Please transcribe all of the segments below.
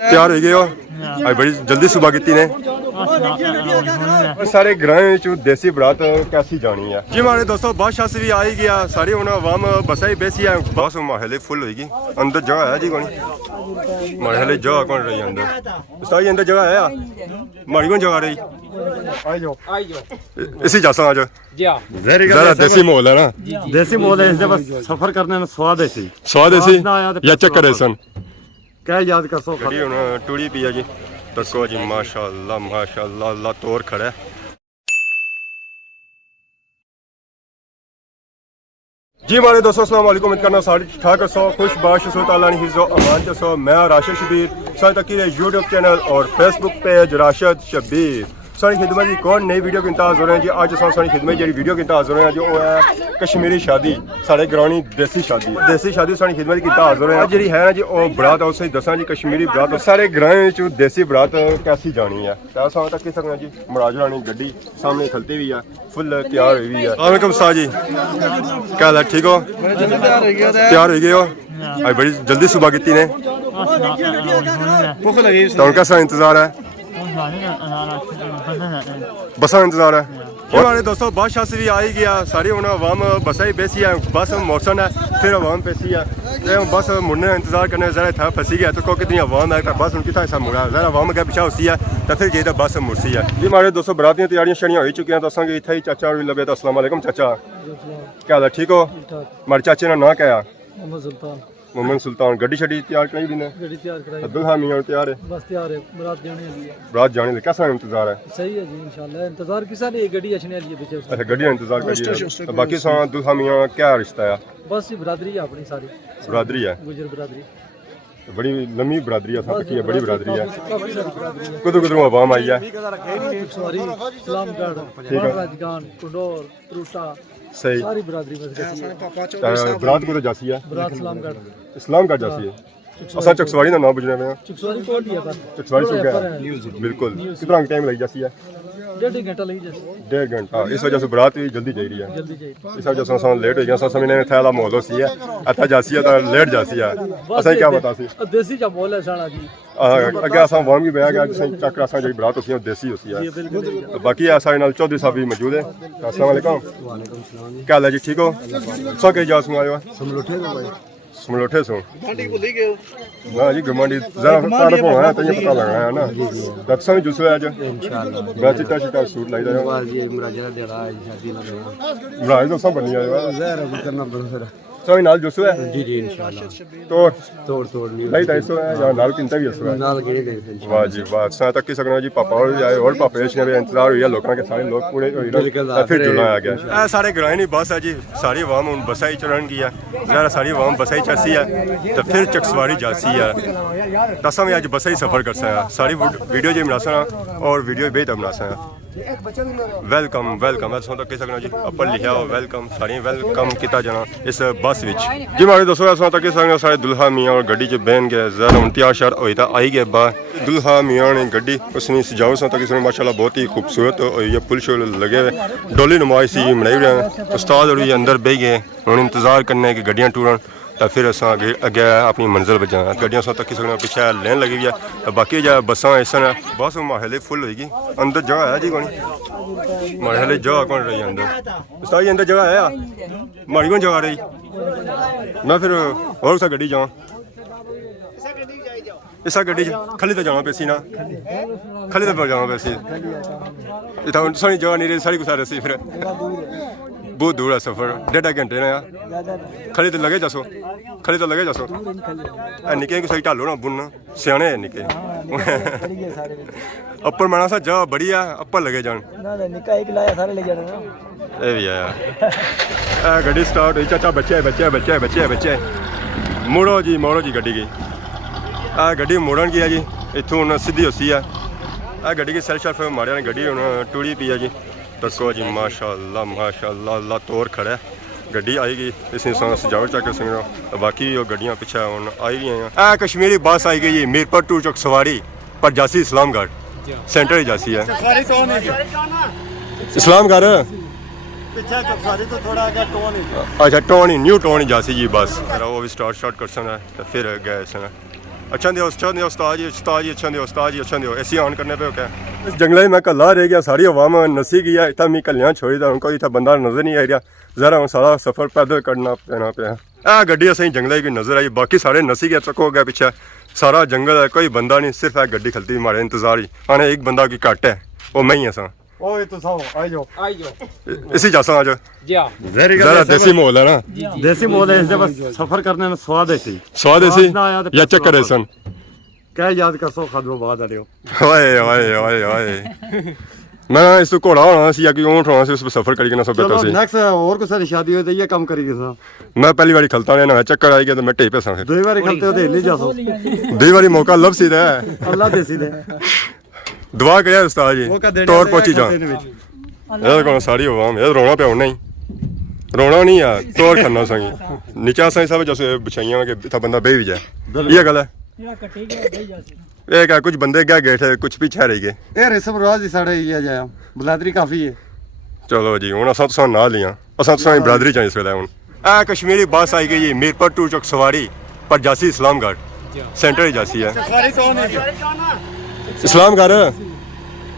तैयार हो गए हो? आज बड़ी जल्दी सुबह की ने सारे ग्रां देसी बरात कैसी जानी है जी हमारे दोस्तों। बादशाह से भी आ ही गया सारी हूँ आवाम बसा ही बेसी है बस माहौल फुल होगी। अंदर जगह है जी कौन माहौल जगह कौन रही अंदर सारी अंदर जगह है हमारी कौन जगह रही इसी जासा आज जरा देसी माहौल है ना देसी माहौल है। बस सफर करने में स्वाद ऐसी या चक्कर है सन क्या याद कर सो गड्डी हुण टुड़ी पी है जी। दसो जी माशाअल्लाह माशाअल्लाह अल्लाह तोड़ खड़ा है जी हमारे दोस्तों। अस्सलाम वालेकुम। उम्मीद करना सारे ठीक ठाक सो खुश बाश ताला हिज़्ज़ो अमान च सो। मैं राशिद शबीर सारे तक यूट्यूब चैनल और फेसबुक पेज राशिद शबीर सारी खिदमत की कौन नई वीडियो की इंतजार हो रहे हैं जी। अज सारी खिदमत जी वीडियो की इंतजार हो रहे हैं जो है कश्मीरी शादी साढ़े ग्रानी देसी शादी सारी खिदमत की इंतजार हो रहे हैं जी है ना जी। वो बरात उसे दसा जी कश्मीरी बरात सारे ग्रां देसी बरात कैसी जानी है तक कह सकते जी। मुराजरानी गड्डी सामने खलती हुई है फुल तैयार हुई है। वालेकुम सलाम जी क्या हाल है ठीक हो? तैयार हो गए हो? आज बड़ी जल्दी सुबह की ने तो कैसा इंतजार है बसा इंतजार है हमारे दोस्तों। बादशाह से भी आ ही गया सारी हूँ आवाम बसा ही बेसी है बस मौसम है फिर आवाम पेसी है बस मुड़ने इंतजार करने जरा था फंसी गया तो कितनी आवाम है बस उनकी था ऐसा मुड़ा जरा आवाम अगर पिछा उसी है तो फिर गई तो बस मुड़सी है जी। हमारे दोस्तों बरात तैयारियां शड़ियाँ हो चुकी हैं दसा कि इतना ही चाचा भी लगे तो अस्सलाम वालेकुम चाचा क्या हाल है ठीक हो? हमारे चाचे ने ना क्या मोहम्मद सुल्तान गड्डी शड्डी तैयार कराई भी ने दुल्हा मियां तैयार है बस तैयार है बरात जाने लगे कैसा इंतजार है? सही है जी इंशाल्लाह इंतजार किसा ने गड्डी अच्छने लिए पीछे अच्छा गड्डी इंतजार करिए तो बाकी सा दुल्हा मियां क्या रिश्ता है? बस बरादरी है अपनी सारी बरादरी है गुजर बरादरी बड़ी लंबी बरादरी है साथ की बड़ी बरादरी है कुदर कुदर आवाम आई है सही सारी बरादरी बरात को तो जासी है इस्लामगढ़ जासी है असा चकसवाड़ी का नाम बुझने में चकसवाड़ी सुन गया बिल्कुल कितना टाइम लग जासी है? 1.5 घंटा इस वजह से बरात भी जल्दी जा रही है इस वजह से लेट हो गया समझने में थैला माहौल होसी है अच्छा जासी है तो लेट जासी है असा क्या बता सी देसी जा माहौल है सारा जी अगे असा वाम भी बया गया चक्कर असा जी बरात होसी है देसी होसी है बाकी सारे नाल चौधरी साहब भी मौजूद है। अस्सलाम वालेकुम क्या हाल है जी ठीक हो? सो के जा सुनायो समलोठे सो ना जी गमांडी जरा तारफ होना तो ये पता लग रहा है ना दक्षा में जुसो आज इंशाल्लाह मैं चिट्टा चिट्टा सूट लाई जा बाज ये मुराजरा देड़ा है शादी ना देना मुराज तो सब बनी है जरा करना बड़ा सो नाल जुसो है जी जी इंशाल्लाह तोड़ लाई दाइसो है या नाल किंता भी है नाल गए गए वाह जी वाह सा तक की सकना जी पापा और आए और पापा ने भी इंतजार हुई है लोगों के सारे लोग पूरे फिर जुलना आ गया सारे ग्रां नहीं बस है जी सारी आवाम उन बसा ही चढ़न की है जरा सारी आवाम बसा ही चढ़सी है तो फिर चकसवाड़ी जासी है दसा में आज बसा ही सफर कर सा सारी वीडियो जी बनासा और वीडियो बेहतर बनासा वेलकम वेलकम ऐसा तक कह सकना जी अपर लिखा हो वेलकम सारी वेलकम किया जाना इस बस विच जी हमारे दोस्तों ऐसा तक कह सकना सारे दुल्हा मियाँ और गड्डी च बहन गए जरा हूँ तैयार शार होई तो आई गए बाहर दुल्हा मियाँ ने गड्डी उसने सजाओ सा तक माशाल्लाह बहुत ही खूबसूरत हुई है फुल शोल लगे हुए डोली नुमाइश मनाई रहे हैं उस्ताद और अंदर बह गए हूँ इंतजार करने की गड्डियाँ टूरन तो फिर अस अगे अपनी मंजिल पर जाना गड्डियां सो तक सकते पिछले लेन लगी हुई है तो बाकी जो बसा ऐसा बस माहौल फुल होगी अंदर जगह है जी कौन माहौल जगह कौन रही अंदर सारी अंदर जगह है हमारी कौन जगह रही मैं फिर और सा गड्डी जाऊँ इसा गड्डी खली तो जाना पैसी ना खली तो जाना पैसी इतना सारी जगह नहीं रही सारी कुछ रही फिर बहुत दूर है सफर 1.5 घंटे ना खली तो लगे जासो निके सही ढालो ना बुन सियाने है निके अपर माना सा जगह बड़ी है अपर लगे जान ये भी है गड्डी स्टार्ट हुई चाचा बच्चे मोड़ो जी गड्डी की गड्डी मोड़न की है जी इतों सीधी उसी है गड्डी की सेल्फ शेल्फ मारिया ने गड्डी हूँ टूड़ी पी है जी दसो जी माशाअल्लाह माशाअल्लाह अल्लाह तोड़ खड़ा है गड्डी आएगी इसी सजावट चेक कर सकते हो बाकी वो गड्डियाँ पीछे हूँ आई गई हैं कश्मीरी बस आई गई मीरपुर टू चकसवाड़ी पर जासी इस्लामगढ़ सेंटर ही जासी है इस्लामगढ़ अच्छा टोन ही न्यू टोन ही जासी जी बस वो भी स्टार्ट कर सकना तो फिर गए सन अच्छा दियो उस्ताद जी अच्छा दियो ऐसे ऑन करने पे क्या इस जंगल में कल्ला रह गया सारी अवाम नसी गई है इतना मी कल्याण छोड़ी था उनको इतना बंदा नजर नहीं आ रहा जरा हम सारा सफर पैदल करना पैना पे आ गड्डी असें जंगल की नजर आई बाकी सारे नसी गया चको हो गया पीछे सारा जंगल है कोई बंदा नहीं सिर्फ है गड्डी खलती हमारे इंतजार ही आने एक बंदा की घट है वो मैं ही ऐसा ओए तो साओ आ जाओ इसी जासा आज जरा देसी माहौल है ना देसी बोल है इससे बस सफर करने में स्वाद ऐसी या चक्कर है सन क्या याद कर सो खादो बाद आलियो ओए मैं इस घोड़ा होना सी या कि ऊंट होना सी उस पर सफर करी ना सब चलो नेक्स्ट और कोई सारी शादी हो तो ये काम करेगी सा मैं पहली बारी खलता ने ना चक्कर आई गया तो मैं टेप पे सा फिर दो बारी खलते हो तो हिल जासो दो बारी मौका लब सी दे अल्लाह देसी दे दुआ करे उस्ताद जी तौर पहुंची जा ये कौन सारी अवाम ये रोना पे होना ही रोना नहीं यार तौर करना संगी नीचा सही सब जैसे बिछाइयां के था बंदा बे भी जाए ये गल है ये क्या कुछ बंदे क्या गए थे कुछ पीछे रह गए ए रसम राज साढ़े ये जाया बलादरी काफी है चलो जी हुन असां तुसां ना लिया असां तुसां बरादरी चाहिए इस वेले हुन आ कश्मीरी बस आई गई मीरपुर टू चक सवारी पर जासी इस्लामगढ़ सेंटर ही जासी है इस्लामगढ़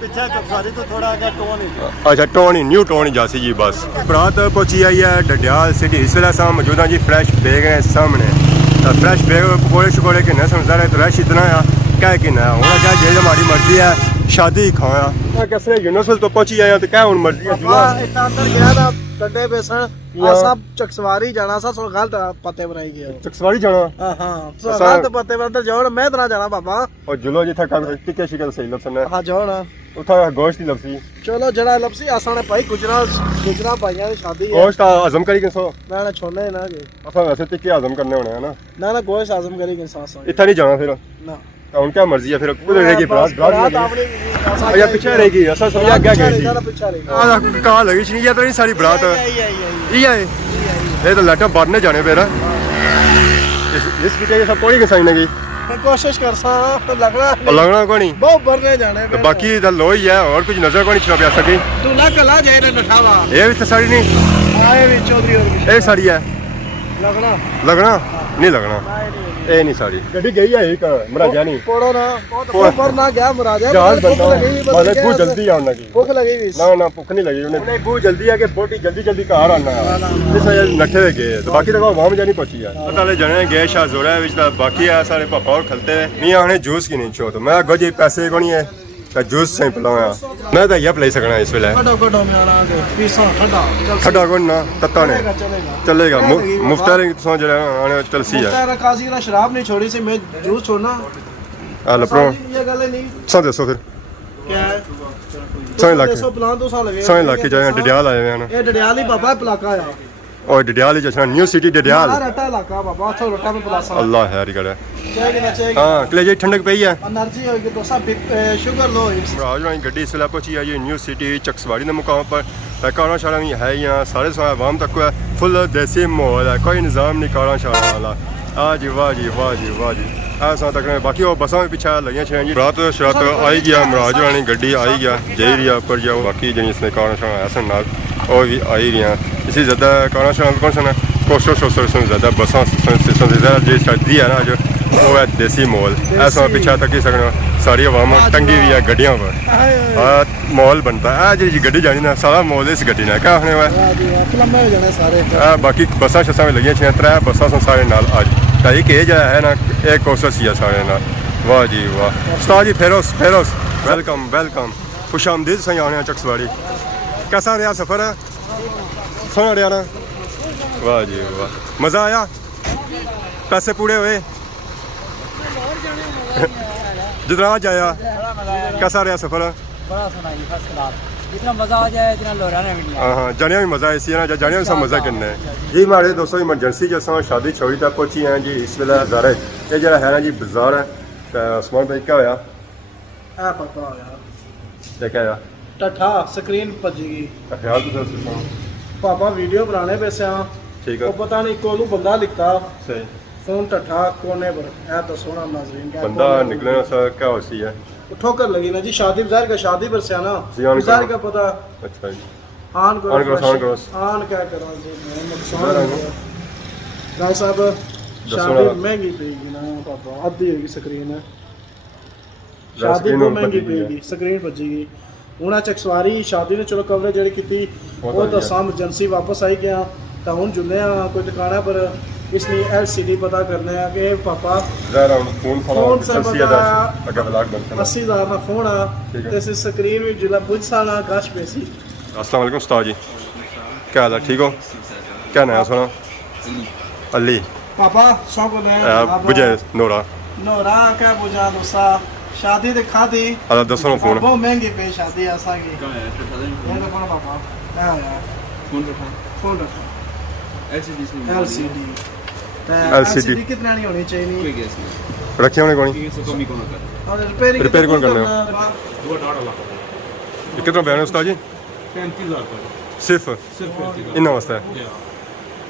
पीछे चौसारी तो थोड़ा आगे टोन है अच्छा टोन ही न्यू टोन ही जासी जी बस बरात पहुंची आई है डडियाल सिटी इस वेले असां मौजूद हैं जी फ्रेश बेग है सामने फ्रेश बेग पकौड़े शकोड़े के न समझा रहे तो रश इतना है क्या कि ना होना क्या जे हमारी मर्जी है शादी खाया कैसे यूनिवर्सल तो पहुंची आया तो क्या हुन मर्जी है जुला इतना अंदर गया था डंडे पे सर सब चकसवारी जाना सा सो गलत पते बनाई गया चकसवारी जाना हां सो गलत पते पर अंदर जाओ मैं इतना जाना बाबा और जुलो जिथा कर टिके शिकल सही लपसन हां जाओ ना उठा गोश्त की लपसी चलो जड़ा लपसी आसाने भाई गुजरा भाइयां की शादी है गोश्त आजम करी के सो ना छोड़ने ना के असा वैसे टिके आजम करने होने है ना गोश्त आजम करी के साथ इतना नहीं जाना फिर ना उन क्या मर्जी है फिर खुद रहेगी बरात या पीछे रहेगी ऐसा समझा क्या गई कहां लगी नहीं या तो नहीं सारी बरात ये ये तो लटा बांधने जाने पे इस पीछे सब कोई के साइन की कोशिश कर सा तो लगना को नहीं बहुत भरने जाने पे बाकी इधर लो ही है और कुछ नजर को नहीं छुपा सकी तू ना कला जाए ना नठावा ये भी तो साड़ी नहीं आए भी चौधरी और ये साड़ी है लगना नहीं लगना ए नहीं साड़ी गड्डी गई है एक मराजा नहीं पोड़ो ना ऊपर ना गया मराजा जहाज बनता है बहुत जल्दी आना की भूख लगेगी ना भूख नहीं लगी उन्हें बहुत जल्दी है कि बोटी जल्दी कार आना जिस नठे गए तो बाकी तो वहां जानी पहुंची है पता ले जाने गए शाह जोड़ा है विच बाकी है सारे पापा और खलते हैं मैं आने जूस की नहीं छो तो मैं गो जी पैसे को नहीं है तो जूस से पिलाया मैं तो ये पिलाई सकना इस वेले कटो में आना के पीसा ठंडा को ना तत्ता ने चलेगा मुफ्तार तो जरा आने चलसी है मुफ्तार काजी ना शराब नहीं छोड़ी से मैं जूस छोड़ना आ लपरो ये गल नहीं सौ दे सौ फिर क्या है 100 लाख 100 प्लान 2 साल लगे 100 लाख के जाए डडियाल आए हैं ये डडियाल ही बाबा इलाका है और डडियाल ही जैसा न्यू सिटी डडियाल रटा इलाका बाबा तो रटा में प्लासा अल्लाह खैर करे चाहिए ना चाहिए हां कलेजे ठंडक पई है एनर्जी होगी तो सब शुगर लो आज ना गड्डी इस वेला पहुंची है न्यू सिटी चकसवाड़ी के मुकाम पर कारा शारा भी है यहाँ सारे सारा आवाम तक है फुल देसी माहौल है कोई निज़ाम नहीं कारा शारा वाला आ जी वाह जी वाह जी वाह जी ऐसा तक बाकी वो बसा भी पीछे लगियां छे जी रात शरात आई गया मराज रानी गड्डी आई गया जई रिया पर जाओ बाकी जी इसने कारा शारा ऐसा नाल और भी आई रही इसी ज़्यादा कारा शारा कौन सा ना कोस्टो शोस्टर से ज़्यादा बसा सिस्टम से ज़्यादा जो शादी है ना जो वो है देसी माहौल ऐसा पीछा तक ही सकना सारी अवाम टंगी हुई है गड्डियों पर माहौल बनता है जी गड्डी जानी ना सारा माहौल इस गड्डी ने क्या आखने हुआ बाकी बसा शसा में लगी छे 3 बसा सारे नाल आज ताई के जो है ना एक कोशिश ही है सारे नाल वाह जी वाह उस्ताद जी फेरोस वेलकम खुश आमदीद सही आने चकसवाड़ी कैसा रहा सफ़र है सोना रहा ना वाह जी वाह मज़ा आया पैसे पूरे हुए जितना आज आया कैसा रहा सफर बड़ा सुनाई फर्स्ट क्लास जितना मजा आ जाए इतना लोराने में नहीं हां जाने में मजा ऐसी है ना जाने में सब मजा करना है जी हमारे दोस्तों इमरजेंसी जैसा शादी छोड़ी तक पहुंची हैं जी इस वेला ज़ारे ये जरा है ना जी बाजार है तो उस्मान भाई क्या होया आ पता यार ये क्या है टठा स्क्रीन पजेगी ख्याल तो दोस्तों पापा वीडियो बनाने पे से हां ठीक है वो पता नहीं कोलू बंदा लिखता सही फोन टठा कोने पर है तो सोना नाजरीन क्या बंदा निकलना सा क्या होती है ठोकर लगी ना जी शादी बाजार का शादी पर से आना बाजार का पता अच्छा जी आन करो आन क्या करो जी नुकसान भाई साहब शादी महंगी पेगी ना पापा अद्धी होगी स्क्रीन शादी को महंगी पेगी स्क्रीन भजेगी हुण चकसवारी शादी ने चलो कवरेज जेहड़ी कीती वो तो साम एजेंसी वापस आई गया तो हुण जुले कोई ठिकाना पर इसलिए LCD पता करने आ कि पापा फोन से पता 80,000 का फोन आ ते स्क्रीन भी जिला बुझसाना काश पैसी। अस्सलाम वालेकुम उस्ताद जी, क्या हाल है? ठीक हो? क्या नाम है सोना? अली पापा शौक ने बुझे नोरा नोरा क्या बुझा दोसा शादी ते खादी अरे दसो फोन बहुत महंगी पे शादी आसा की ये तो पापा हां यार फोन रखा LCD कितना नहीं होनी चाहिए रखे होने कौन रिपेयर कौन करने हो? ये कितना बयान है उस्ताद जी? 35,000 सिर्फ इतना वास्ता है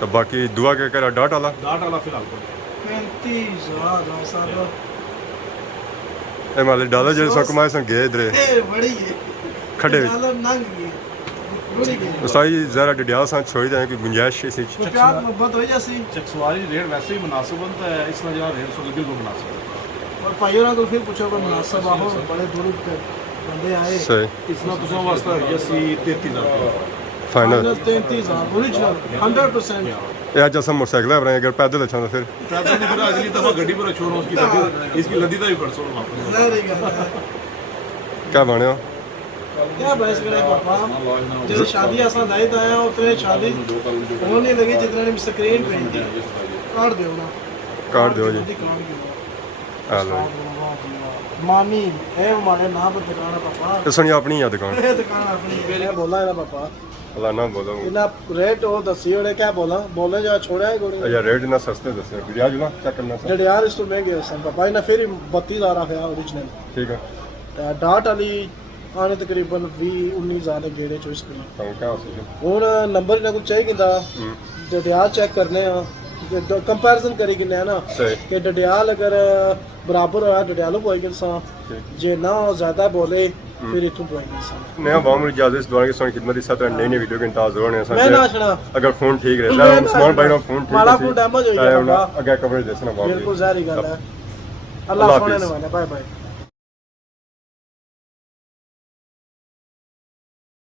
तो बाकी दुआ के कर डाट वाला फिलहाल 35,000 ए माले डाला जेरे सा कमाए सन गए इधर ए बड़ी है खड़े डालर नंग गई उस्ताद जी जरा डिडियाल सा छोड़ दें कि गुंजाइश इसी प्यार मोहब्बत हो जैसी चकसवारी रेट वैसे ही मुनासिब बनता है, इसमें जो रेट सो बिल्कुल मुनासिब है। और भाइयों ना तो फिर पूछो कोई मुनासिब आहो बड़े दूर बंदे आए सही इसमें तो सब वास्ता है जैसी 33,000 फाइनल 33,000 ओरिजिनल 100%। ये आज असम मोटरसाइकिल है अगर पैदल अच्छा तो फिर पैदल नहीं फिर अगली दफा गड्डी पर छोड़ो उसकी लदी इसकी लदी का भी परसों वापस नहीं गया क्या बने हो? क्या बहस करे पापा जब शादी आसा दायित्व आया उतने शादी वो नहीं लगी जितना ने स्क्रीन पे काट दो ना काट दो जी हेलो मामी है हमारे नाम पर दुकान है पापा ये सुनिए अपनी है दुकान ये दुकान अपनी है बोला है ना पापा अल्लाह ना बोलो इना रेट हो दसी होने क्या बोला बोले जो छोड़ा है गोली यार रेट ना सस्ते दसे वीडियो जो ना चेक करना सर जड़े यार इसको महंगे हो सन पापा इना फिर 32,000 है ओरिजिनल ठीक है डाट वाली आने तकरीबन 20-19,000 ने गेड़े चॉइस करी तो क्या हो सकता ਹੁਣ ਨੰਬਰ ਇਹਨਾਂ ਕੋਲ ਚਾਹੀਦਾ ਡਡਿਆਲ ਚੈੱਕ ਕਰਨੇ ਆ ਕੰਪੈਰੀਜ਼ਨ ਕਰੀ ਕਿੰਨੇ ਆ ਨਾ ਸਹੀ ਕਿ ਡਡਿਆਲ ਅਗਰ ਬਰਾਬਰ ਹੋਇਆ ਡਡਿਆਲੋਂ ਪੋਏਗੇ ਸਾਂ ਜੇ ਨਾ ਜ਼ਿਆਦਾ ਬੋਲੇ ਫਿਰ ਇਥੋਂ ਪੋਏਗੇ ਸਾਂ नया बाम इजाजत इस दौरान की सोनी खिदमत इस तरह नई नई वीडियो के इंतजार होने मैं ना छड़ा अगर फोन ठीक रहता है उस्मान भाई का फोन ठीक माला फोन डैमेज हो गया अगर कवरेज देना बिल्कुल जारी गल है अल्लाह सोने ने वाला बाय बाय।